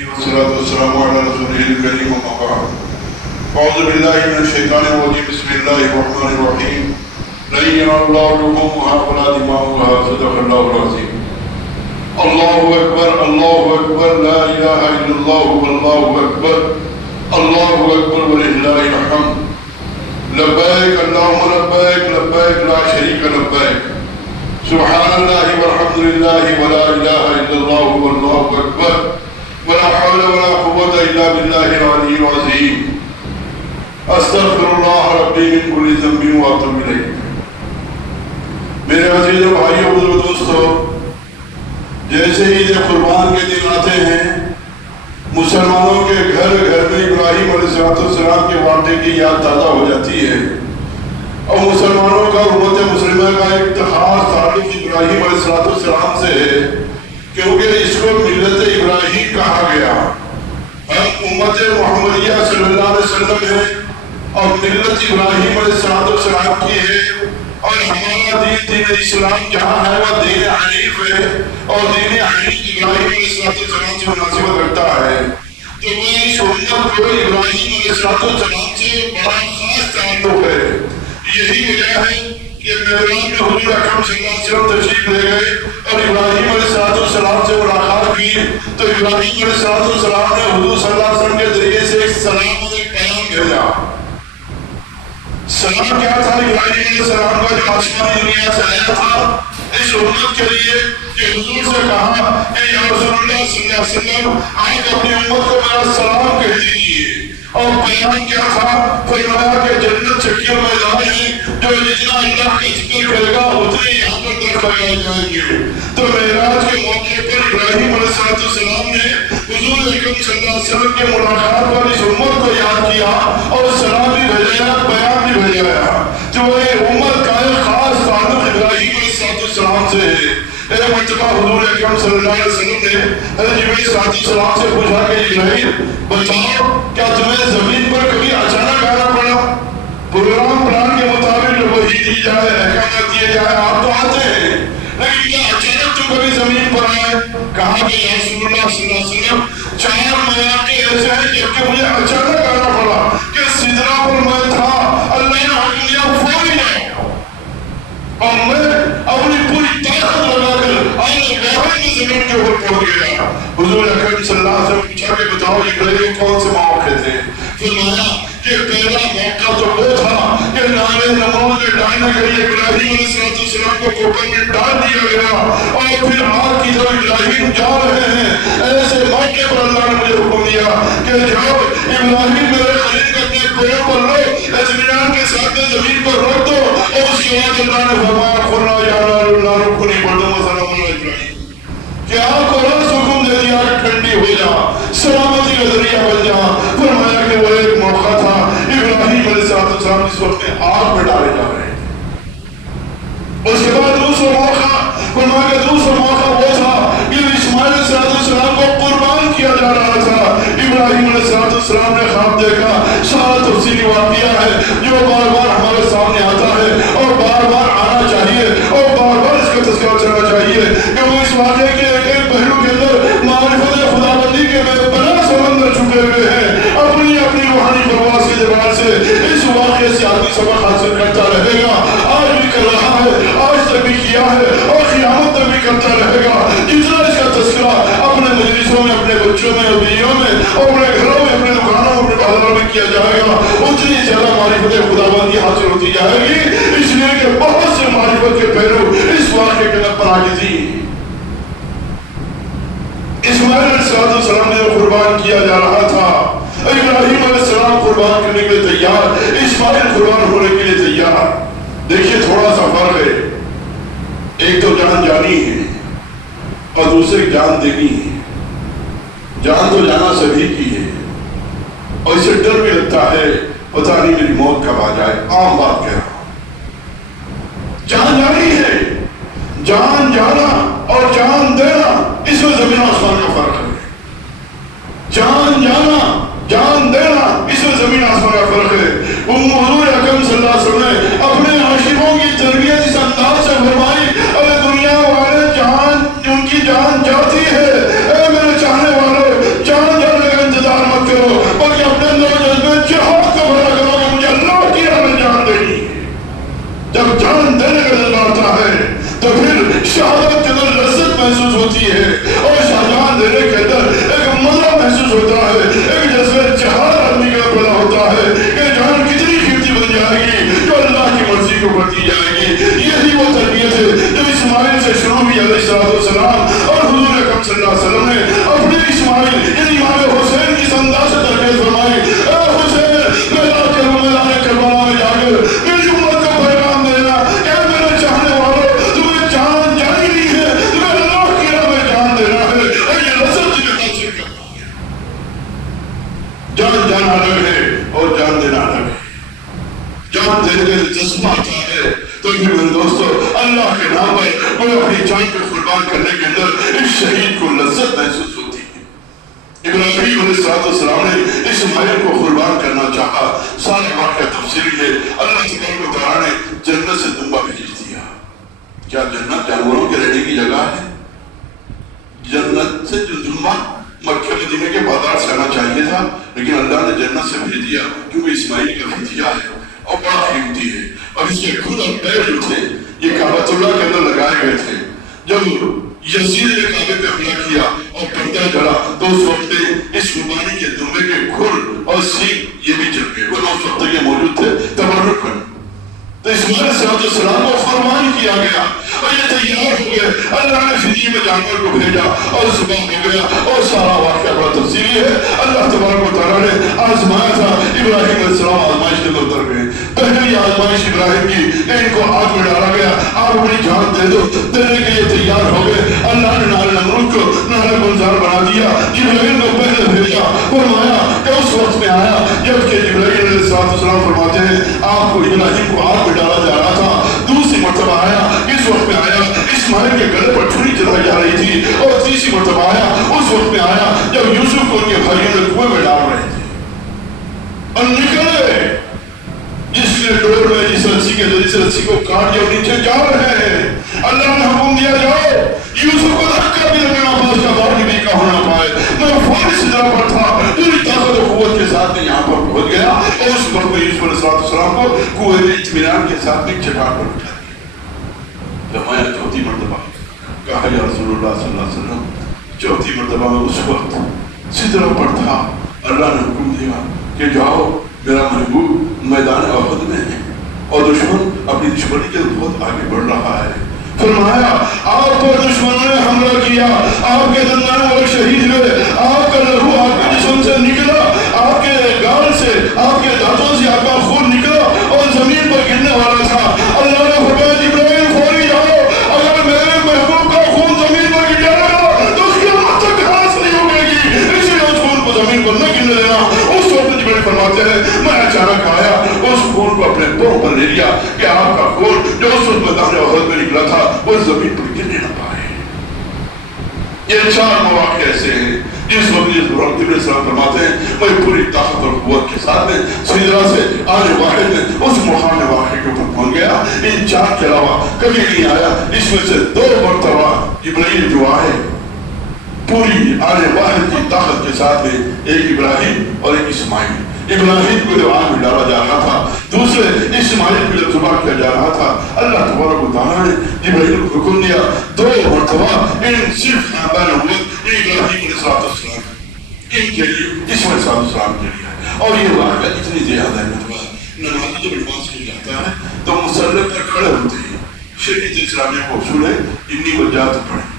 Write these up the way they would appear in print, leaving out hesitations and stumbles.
والصلاة والسلام على رسوله الكريم وما بعد. أعوذ بالله من الشيطان الرجيم. بسم الله الرحمن الرحيم. لن ينال الله لحومها ولا دماؤها. صدق الله العظيم. الله أكبر الله أكبر لا إله إلا الله والله أكبر الله أكبر ولله الحمد. لبيك اللهم لبيك لبيك لا شريك لبيك. سبحان الله والحمد لله ولا إله إلا الله والله أكبر ولا حول ولا قوة إلا بالله العلي العظيم. استغفر الله ربي من كل ذنب واتوب إليه. میرے عزیز بھائیو اور دوستو، جیسے عید قربان کے دن آتے ہیں، مسلمانوں کے گھر گھر میں ابراہیم علیہ السلام کے واقعے کی یاد تازہ ہو جاتی ہے، اور مسلمانوں کا امت مسلمہ کا ایک خاص تعلق ابراہیم علیہ السلام سے ہے، کیونکہ اس کو ملت ابراہیم کہا گیا۔ ہم امت محمدیہ صلی اللہ علیہ وسلم ہے اور ملت ابراہیم علیہ السلام کی ہے، اور ہمارا دین اسلام جہاں ہے وہ دین حنیف ہے، اور دین حنیف ابراہیم علیہ السلام سے مناسبت رکھتا ہے۔ تو وہ اس امت کو ابراہیم علیہ السلام سے بڑا خاص تعلق ہے۔ یہی وجہ ہے کہ معراج میں حضور اکرم صلی اللہ علیہ وسلم تشریف لے گئے اور ابراہیم علیہ السلام سے ملاقات کی، تو ابراہیم علیہ السلام نے حضور صلی اللہ علیہ وسلم کے ذریعے سے ایک سلام اور ایک پیغام بھیجا۔ سلام کیا تھا؟ ابراہیم علیہ السلام کا جو آسمانی دنیا سے آیا تھا اس امت کے لیے کہ حضور سے کہا کہ یا رسول اللہ صلی اللہ علیہ وسلم آپ اپنی امت کو میرا سلام کہہ دیجیے، اور پیغام کیا تھا؟ فرمایا کہ جنت چکیوں میں میدان ہے، جو جتنا اللہ کا ذکر کرے گا اتنے یہاں پر درخت لگائے جائیں گے۔ تو معراج کے موقع پر ابراہیم علیہ السلام نے حضور اکرم صلی اللہ علیہ وسلم کے ملاقات پر اس امت کو یاد کیا اور سلام بھی بھیجا، پیغام بھی بھیجا، جو یہ امت کا ایک خاص تعلق ابراہیم علیہ السلام سے ہے۔ ایک مرتبہ حضور اکرم صلی اللہ علیہ وسلم نے حضرت جبرائیل علیہ السلام سے پوچھا کہ جبرائیل بتاؤ، کیا تمہیں زمین پر کبھی اچانک آنا پڑا؟ پروگرام پلان کے مطابق جو وحی دی جائے، احکامات دیے جائے، آپ تو آتے ہیں، لیکن کیا اچانک تو کبھی زمین پر آئے؟ کہا کہ یا رسول اللہ صلی اللہ علیہ وسلم 4 مواقع ایسے ہیں جبکہ مجھے اچانک آنا پڑا کہ سدرہ پر میں تھا، اللہ نے حکم دیا فوری جاؤ، اور میں اپنی پوری طاقت لگا کر میں زمین کے اوپر پہنچ گیا۔ حضور اکرم صلی اللہ علیہ وسلم پوچھا کہ بتاؤ یہ کون سے مواقع تھے؟ فرمایا کہ پہلا موقع تو وہ تھا کہ نارے نمرود کے ڈالنے کے لیے ابراہیم علیہ السلام کو کوپر میں ڈال دیا گیا، اور پھر آگ کی طرف ابراہیم جا رہے ہیں، ایسے موقع پر اللہ نے مجھے حکم دیا کہ جاؤ ابراہیم میرے خلیل کو اپنے پیروں پر لو، اطمینان کے ساتھ زمین پر رکھ دو، اور اس کے بعد اللہ نے فرمایا قلنا یا نار کونی بردم وسلام علی ابراہیم، کہ آگ کو رس حکم دے دیا کہ ٹھنڈی ہو جا، سلامتی کا ذریعہ بن جا۔ فرمایا کہ وہ ایک موقع تھا ابراہیم علیہ السلام اس وقت آگ میں ڈالے جا رہے ہیں۔ اس کے بعد دوسرا موقع، فرمایا کہ دوسرا موقع وہ تھا کہ اسماعیل علیہ السلام کو قربان کیا جا رہا تھا۔ ابراہیم علیہ السلام نے خواب دیکھا، سارا تفصیلی واقعہ ہے جو بار بار ہمارے سامنے آتا ہے، اور بار بار آنا چاہیے، اور بار بار اس کا تذکرہ چلنا چاہیے، کہ وہ اس واقعے کے ایک ایک پہلو کے اندر معرفت خداوندی کے بنا سمندر چھپے ہوئے ہیں۔ اپنی اپنی روحانی پرواز کے جواب سے اس واقعے سے آدمی سبق حاصل کرتا رہے گا، آج بھی کر رہا ہے، آج تک بھی کیا ہے، اور قیامت تک بھی کرتا رہے گا۔ جتنا اس کا تذکرہ اپنے مجلسوں میں، اپنے بچوں میں، بیویوں میں، اور اپنے گھروں میں، اپنے دکانوں میں، اپنے بازاروں میں کیا جائے گا، اتنی زیادہ معرفت خداوندی حاصل ہوتی جائے گی، اس لیے کہ بہت سے معرفت کے پہلو اس واقعے کے اندر پراجزی۔ اسماعیل علیہ السلام نے قربان کیا جا رہا تھا، ابراہیم علیہ السلام قربان کرنے کے لیے تیار، اسماعیل قربان ہونے کے لیے تیار۔ دیکھیے تھوڑا سا فرق ہے، ایک تو جان جانی ہے اور دوسری جان دینی ہے۔ جان تو جانا سبھی کی ہے، اور اسے ڈر بھی لگتا ہے پتہ نہیں میری موت کب آ جائے، عام بات کہہ رہا ہوں۔ جان جانی ہے، جان جانا اور جان دینا اس میں زمین آسمان کا فرق ہے۔ جان جانا، جان دینا، اس میں زمین آسمان کا فرق ہے۔ حضور اکرم صلی اللہ علیہ وسلم نے اپنے عاشقوں کی تربیت اس انداز سے فرمائی، ارے دنیا والے جان، ان کی جان جاتی ہے، اے میرے چاہنے والوں جان دینا الگ ہے اور جان دینا الگ ہے. جان دینے کا جذبہ آتا ہے تو پھر میرے دوستو اللہ کے نام پر کوئی اپنی جان کو قربان کرنے کے اندر اس شہید کو لذت محسوس ہوتی ہے. ابراہیم علیہ السلام نے اسماعیل کو قربان کرنا چاہا. سارا واقعہ تفصیلی ہے. اللہ تبارک و تعالیٰ نے جنت سے دمبا بھیج دیا. کیا جنت جانوروں کے رہنے کی جگہ ہے؟ جنت سے جو دمبا مکہ مدینے کے بازار سے آنا چاہیے تھا لیکن اللہ نے جنت سے بھیج دیا کیونکہ اسماعیل کا بھتیجا ہے اور بڑا قیمتی ہے. اور اس کے خود اور پیر جو تھے یہ کعبۃ اللہ کے اندر لگائے گئے تھے. جب یزید نے کعبے پہ حملہ کیا اور پردہ جڑا تو اس وقت اس قربانی کے دمبے کے کھل اور سینگ یہ بھی جل گئے. وہ اس وقت یہ موجود تھے تبرک میں. تو اسماعیل علیہ السلام کو فرمان کیا گیا اور یہ تیار ہو گئے. اللہ نے فدیے میں جانور کو بھیجا اور ذبح ہو گیا. اور سارا واقعہ بڑا تفصیلی ہے. اللہ تبارک و تعالیٰ نے آزمایا تھا. ابراہیم علیہ السلام آزمائش کے اندر اتر گئے. پہلی آزمائش ابراہیم کی ان کو آگ میں ڈالا گیا. آپ اپنی جان دے دو دینے کے لیے تیار ہو گئے. اللہ نے نال نمرود کو نال گلزار بنا دیا. ابراہیم کو پہلے بھیجا. فرمایا کہ اس وقت میں آیا جبکہ ابراہیم علیہ السلام فرماتے ہیں آپ کو ابراہیم کو آگ ڈالا جا رہا تھا. دوسری مرتبہ آیا اس وقت میں آیا اسماعیل کے گلے پر چھری چلائی جا رہی تھی. اور تیسری مرتبہ آیا اس وقت میں آیا جب یوسف کو ان کے بھائیوں نے کنویں میں ڈال رہے تھے اور نکلے جس کے ڈور میں جس رسی کے ذریعے سے رسی کو کاٹ کے نیچے جا رہے ہیں. اللہ نے حکم دیا جاؤ یوسف کو دھکا بھی لگنا پاس کا بار بھی کا ہونا پائے. میں فوری سجا پر تھا پوری طاقت و قوت کے ساتھ میں یہاں پر پہنچ گیا اور اس وقت میں یوسف علیہ السلام کو کنویں میں اطمینان کے ساتھ میں چٹان پر اٹھا دیا. فرمایا چوتھی مرتبہ کہا یا رسول اللہ صلی اللہ علیہ وسلم چوتھی مرتبہ میں اس وقت سدرہ پر تھا. اللہ نے حکم دیا کہ جاؤ میرا محبوب میدان احد میں ہے اور دشمن اپنی دشمنی کے بہت آگے بڑھ رہا ہے. فرمایا آپ پر دشمنوں نے حملہ کیا آپ کے دندان والے شہید ہوئے. آپ کا لہو آپ کے جسم سے نکلا آپ کے گال سے آپ کے دانتوں سے آپ کا خون نکلا اور زمین پر گرنے والا تھا. اللہ نے فرمایا ابراہیم فوری جاؤ اگر میرے محبوب کا خون زمین پر گر جائے گا تو اس کی قیامت تک گھاس نہیں اگے گی. اس لیے اس خون کو زمین پر نہ گرنے دینا. اس وقت جبریل فرماتے ہیں میں اچانک آیا اس خون کو اپنے پاؤں پر لے لیا کہ آپ کا خون جو اس وقت میدان احد میں نکلا تھا وہ زمین پر گرنے نہ پائے. یہ چار مواقع ایسے ہیں جس وقت جس دوران جبریل السلام فرماتے ہیں میں پوری طاقت اور قوت کے ساتھ میں سجدہ سے آنے واحد میں اس مقام واقعے کے اوپر پہنچ گیا. ان چار کے علاوہ کبھی نہیں آیا. اس میں سے 2 مرتبہ جبرائیل جو آئے پوری آنے واحد کی طاقت کے ساتھ میں ایک ابراہیم اور ایک اسماعیل. ابراہیم کو جب آگ میں ڈالا جا رہا تھا دوسرے اسماعیل کو جب ذبح کیا جا رہا تھا اللہ تبارک و تعالیٰ نے جبرائیل کو حکم دیا 2 مرتبہ ان صرف خاندان ہوئے ابراہیم علیہ السلام ان کے لیے اسماعیل علیہ السلام کے لیے. اور یہ واقعہ اتنی زیادہ ہے نمازی جب نماز کی جاتا ہے تو مسلح پر کھڑے ہوتے ہیں. شریعت اسلامیہ کو اصول ہے انی وجہات پڑھیں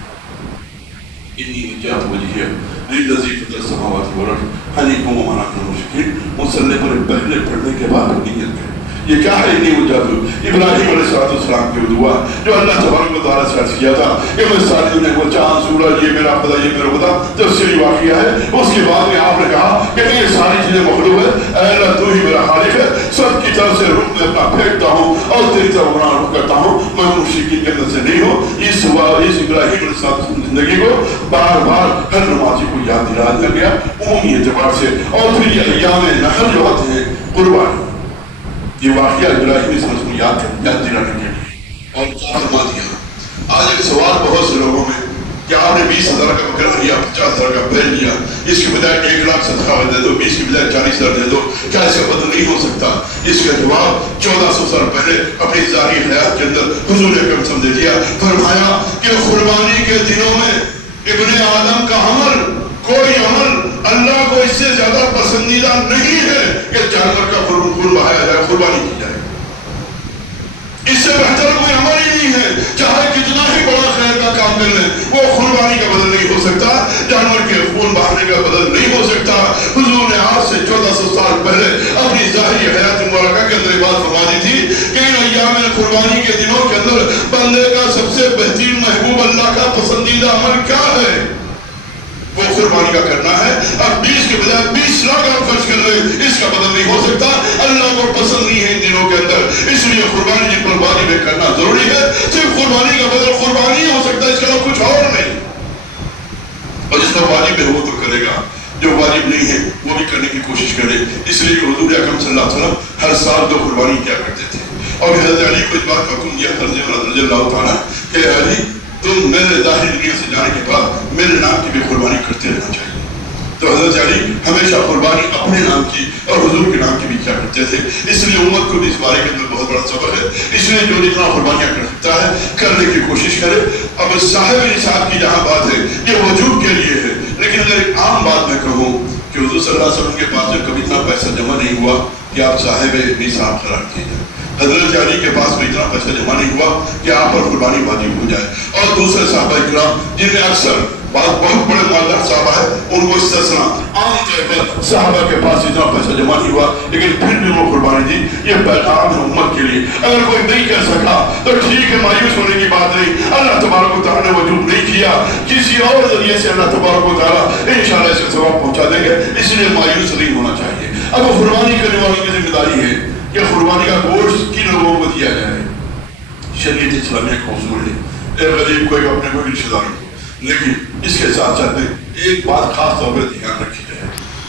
انی وجہات وجہیہ للذی فطر السماوات والارض حنیفا وما انا من المشرکین. مسلح پر پہلے پڑھنے کے بعد نیت کریں. یہ کیا ہے انی وجہات ابراہیم علیہ السلام کی دعا جو اللہ تبارک و تعالیٰ سے عرض کیا تھا کہ میں ساری دنیا کو چاند سورج یہ میرا خدا یہ میرا خدا تفصیلی واقعہ ہے. اس کے بعد میں آپ نے کہا کہ یہ ساری چیزیں مخلوق ہے اے اللہ تو ہی میرا خالق ہے. سب کی طرف سے رخ میں اپنا پھینکتا ہوں اور تیری طرف اپنا رخ کرتا ہوں. میں مشرکین کے اندر سے نہیں ہوں. اس ابراہیم علیہ السلام کی زندگی کو بار بار ہر نمازی کو یاد دلا دیا گیا عمومی اعتبار سے. اور پھر یہ ایام نحر جو ہوتے ہیں قربانی یہ واقعہ ابراہیم علیہ السلام کو یاد دلانے کے لیے اور فرما دیا. آج ایک سوال بہت سے لوگوں میں کہ آپ نے 20,000 کا بکرا لیا 50,000 کا بیل لیا اس کی بجائے 1 لاکھ صدقہ دے دو 20 کی بجائے 40,000 دے دو کیا اس کا بدل نہیں ہو سکتا؟ اس کا جواب 1400 سال پہلے اپنی ظاہری حیات کے اندر حضور اکرم صلی اللہ علیہ وسلم نے دیا. فرمایا کہ قربانی کے دنوں میں ابن آدم کا عمل کوئی عمل اللہ کو اس سے زیادہ پسندیدہ نہیں ہے کہ جانور کا خون بہایا جائے قربانی کی جائے. اس سے بہتر کوئی عمل ہی نہیں ہے. چاہے کتنا ہی بڑا خیر کا کام کر لیں وہ قربانی کا بدل نہیں ہو سکتا. جانور کے خون بہانے کا بدل نہیں ہو سکتا. حضور نے آج سے 1400 سال پہلے اپنی ظاہری حیات مبارکہ کے اندر بات فرما دی تھی کہ ان ایام قربانی کے دنوں کے اندر بندے کا سب سے بہترین محبوب اللہ کا پسندیدہ عمل کیا ہے؟ وہ قربانی قربانی کا کرنا ہے، اب 20 کے بجائے 20 لاکھ آپ خرچ کر رہے، اس کا بدل نہیں ہو سکتا، اللہ کو پسند نہیں ہے ان دنوں کے اندر، اس لیے قربانی جن پر واجب ہے کرنا ضروری ہے، صرف قربانی کا بدل قربانی ہی ہو سکتا ہے، اس کا کچھ اور نہیں، اور جس پر واجب ہے وہ تو کرے گا، جو واجب نہیں ہے وہ بھی کرنے کی کوشش کرے۔ اس لیے حضور اکرم صلی اللہ علیہ وسلم ہر سال 2 قربانی کیا کرتے تھے، اور حضرت علی کو اس بات کا حکم دیا رضی اللہ تعالیٰ کہ علی تم میرے ظاہر دنیا سے جانے کے بعد میرے نام کی بھی قربانی کرتے رہنا چاہیے۔ تو حضرت علی ہمیشہ قربانی اپنے نام کی اور حضور کے نام کی بھی کیا کرتے تھے، اس لیے امت کو بھی اس بارے کے اندر بہت بڑا سبق ہے، اس لیے جو جتنا قربانیاں کر سکتا ہے کرنے کی کوشش کرے۔ اب صاحب نصاب کی جہاں بات ہے یہ وجوب کے لیے ہے، لیکن اگر ایک عام بات میں کہوں کہ حضور صلی اللہ علیہ وسلم کے پاس جب کبھی اتنا پیسہ جمع نہیں ہوا کہ آپ صاحب نصاب قرار کیے جائے، حضرت علی کے پاس بھی اتنا پیسہ جمع نہیں ہوا کہ آپ پر قربانی واجب ہو جائے، اور دوسرے صحابہ کرام جن میں اکثر بہت بڑے مالدار صحابہ ہے ان کو استثنا عام طور پر صحابہ کے پاس اتنا پیسہ جمع نہیں ہوا لیکن پھر بھی وہ قربانی دی۔ یہ پیغام ہے امت کے لیے، اگر کوئی نہیں کر سکا تو ٹھیک ہے، مایوس ہونے کی بات نہیں، اللہ تبارک و تعالیٰ نے وجوب نہیں کیا، کسی اور ذریعے سے اللہ تبارک و تعالیٰ انشاءاللہ اس کا ثواب پہنچا دیں گے، اس لیے مایوس نہیں ہونا چاہیے۔ اب قربانی کرنے والوں کی ذمہ داری ہے کہ قربانی کا گوشت کن لوگوں کو دیا جائے۔ شریعت اسلامیہ کا اصول ہے ایک غریب کو اپنے کو رشتہ دار کو، لیکن اس کے ساتھ ساتھ میں ایک بات خاص طور پر دھیان رکھی جائے،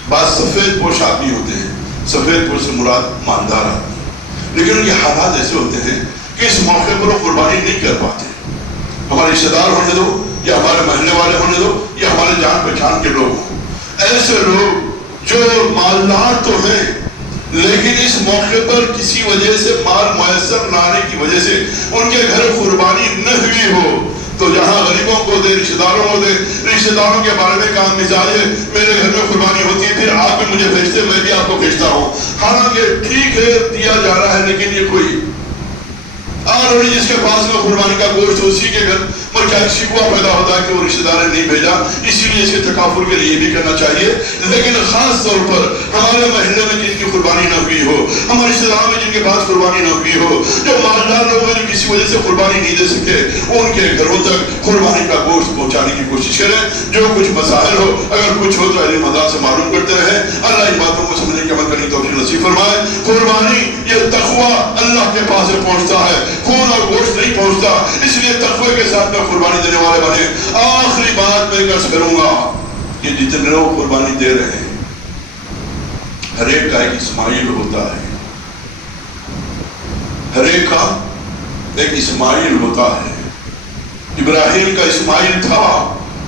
بعض سفید پوش آدمی ہوتے ہیں، سفید پوش سے مراد مالدار آدمی، لیکن ان کے حالات ایسے ہوتے ہیں کہ اس موقع پر وہ قربانی نہیں کر پاتے۔ ہمارے رشتہ دار ہونے دو یا ہمارے محلے والے ہونے دو یا ہمارے جان پہچان کے لوگ ہوں، ایسے لوگ جو مالدار تو ہیں لیکن اس موقع پر کسی وجہ سے مال میسر نہ آنے کی وجہ سے ان کے گھر قربانی نہ ہوئی ہو، تو جہاں غریبوں کو دے، رشتہ داروں کو دے، رشتہ داروں کے بارے میں کام مزاج ہے میرے گھر میں قربانی ہوتی ہے، پھر آپ بھی مجھے بھیجتے میں بھی آپ کو بھیجتا ہوں، حالانکہ ٹھیک ہے دیا جا رہا ہے لیکن یہ کوئی آلریڈی جس کے پاس میں قربانی کا گوشت اسی کے گھر پر کیا شکوہ پیدا ہوتا ہے کہ وہ رشتہ دار نے نہیں بھیجا، اسی لیے اس کے تکافل کے لیے بھی کرنا چاہیے۔ لیکن خاص طور پر ہمارے محلے میں جن کی قربانی نہ ہوئی ہو، ہمارے رشتہ داروں میں جن کے پاس قربانی نہ ہوئی ہو، جو مالدار لوگ ہیں جو کسی وجہ سے قربانی نہیں دے سکے، ان کے گھروں تک قربانی کا گوشت پہنچانے کی کوشش کریں۔ جو کچھ مسائل ہو اگر کچھ ہو تو علم مدار سے معلوم کرتے رہیں، اللہ ان باتوں کو سمجھنے کے عمل کرنے کی توفیق نصیب فرمائے۔ قربانی یہ تقویٰ اللہ کے پاس سے پہنچتا ہے، خون اور گوشت نہیں پہنچتا، اس لیے تقوی کے ساتھ میں قربانی دینے والے بنے۔ آخری بات میں عرض کروں گا کہ جتنے لوگ قربانی دے رہے ہیں ہر ایک کا ایک اسماعیل ہوتا ہے، ہر ایک کا ایک اسماعیل ہوتا ہے۔ ابراہیم کا اسماعیل تھا،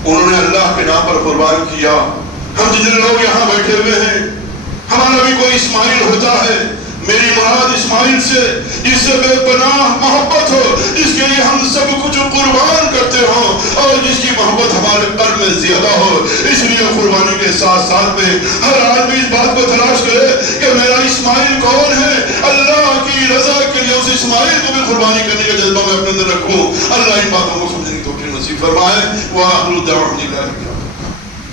انہوں نے اللہ کے نام پر قربان کیا۔ ہم جتنے لوگ یہاں بیٹھے ہوئے ہیں ہمارا بھی کوئی اسماعیل ہوتا ہے، میری مراد اسماعیل سے جس سے بے پناہ محبت ہو، جس کے لیے ہم سب کچھ قربان کرتے ہوں اور جس کی محبت ہمارے قلب میں زیادہ ہو۔ اس لیے قربانی کے ساتھ ساتھ میں ہر آدمی اس بات کو تلاش کرے کہ میرا اسماعیل کون ہے، اللہ کی رضا کے لیے اس اسماعیل کو بھی قربانی کرنے کا جذبہ میں اپنے اندر رکھوں۔ اللہ ان باتوں کو سمجھنے کی توفیق نصیب فرمائے۔ وآخر دعوانا